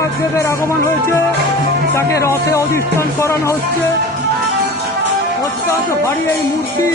জগন্নাথ দেবের আগমন হয়েছে, তাকে রথে অধিষ্ঠান করানো হচ্ছে। অত্যন্ত ভারী এই মূর্তি।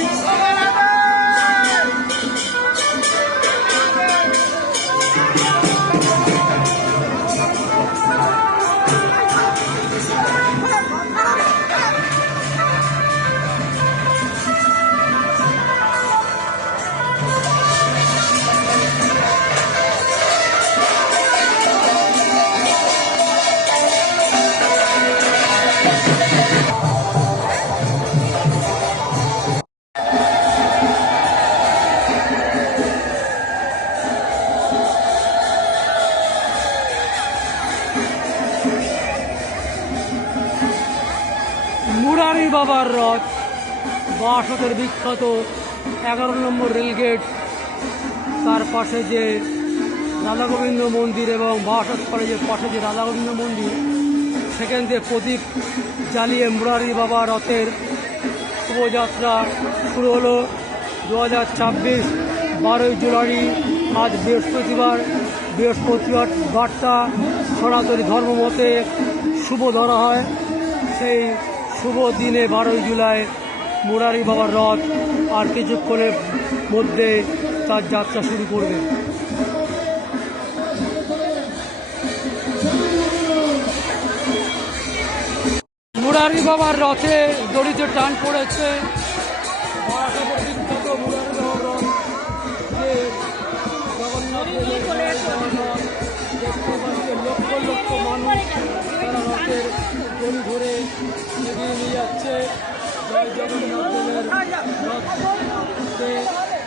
মুরারি বাবার রথ, বারাসতের বিখ্যাত 11 নম্বর রেলগেট, তার পাশে যে রাধা গোবিন্দ মন্দির এবং বারাসত কলেজের পাশে যে রাধা গোবিন্দ মন্দির, সেখান থেকে প্রদীপ জ্বালিয়ে মুরারি বাবা রথের শুভযাত্রা শুরু হলো। 2026 12ই জুলাই, আজ বৃহস্পতিবার বার্তা সনাতনী ধর্মমতে শুভ ধরা হয়। সেই শুভ দিনে 12ই জুলাই মুরারি বাবার রথ আর কিছুক্ষণের মধ্যে তার যাত্রা শুরু করবে। মুরারি বাবার রথে দড়িতে টান পড়েছে। বারাসতের বিখ্যাত মুরারি বাবার রথ, যে জগন্নাথ লক্ষ লক্ষ মানুষ তারা রথের দড়ি ধরে এগিয়ে নিয়ে যাচ্ছে। জয় জগন্নাথ দেবের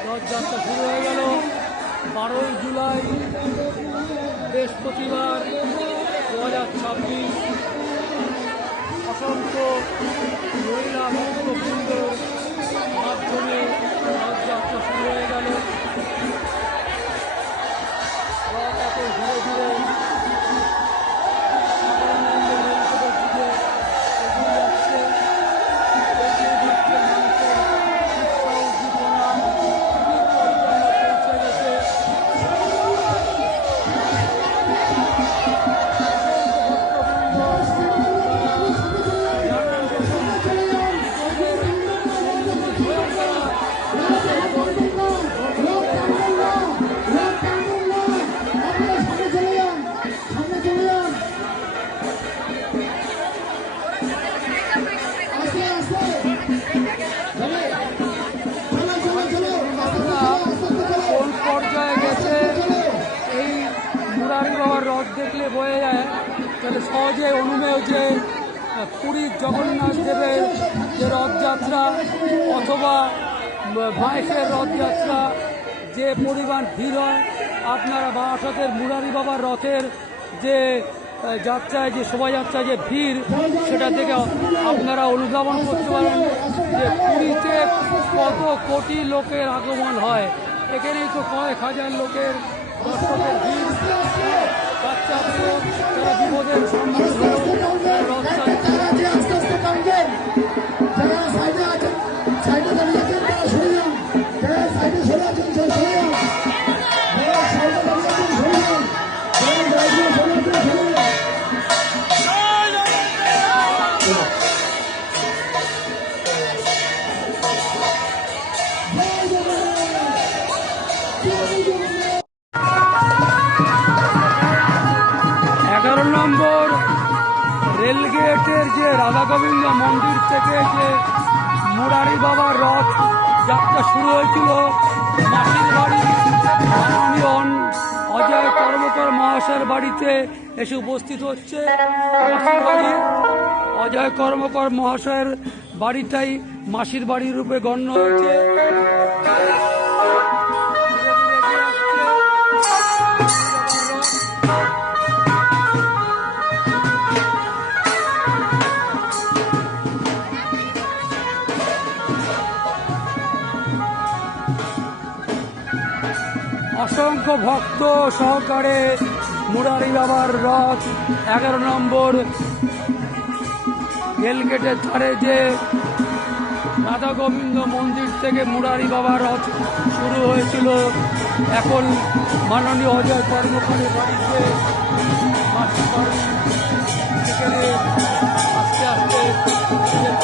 রথযাত্রা শুরু হয়ে গেল। 12ই জুলাই বৃহস্পতিবার 2026, অসংখ্য মহিলা ভক্তবৃন্দর মাধ্যমে রথযাত্রা শুরু হয়ে গেল। রথ এত ধীরে ধীরে কোন পর্যায়ে গেছে এই মুরারি বাবার রথ দেখলে বোঝা যায়। তাহলে সহজে অনুমেয় যে পুরীর জগন্নাথ দেবের যে রথযাত্রা অথবা বাইশের রথযাত্রা যে পরিমাণ ভিড় হয়, আপনারা বারাসতের মুরারি বাবার রথের যে যাত্রায় যে শোভাযাত্রায় যে ভিড়, সেটা থেকে আপনারা অনুধাবন করতে পারেন যে পুরীতে কত কোটি লোকের আগমন হয়। এখানেই তো কয়েক হাজার লোকের দর্শকের ভিড়। বাচ্চা পুরো তারা বিপদের সম্মুখীন নম্বর রেলগেটের যে রাধা গোবিন্দ মন্দির থেকে যে মুরারি বাবার রথ যাত্রা শুরু হয়েছিল, মাসির বাড়ি মাননীয় অজয় কর্মকার মহাশয়ের বাড়িতে এসে উপস্থিত হচ্ছে। মাসির বাড়ি অজয় কর্মকার মহাশয়ের বাড়িটাই মাসির বাড়ির রূপে গণ্য হয়েছে। অসংখ্য ভক্ত সহকারে মুরারি বাবার রথ 11 নম্বর রেলগেটের ধারে যে রাধা গোবিন্দ মন্দির থেকে মুরারি বাবার রথ শুরু হয়েছিল, এখন মাননীয় অজয় কর্মকারের বাড়িতে মাস সেখানে আস্তে আস্তে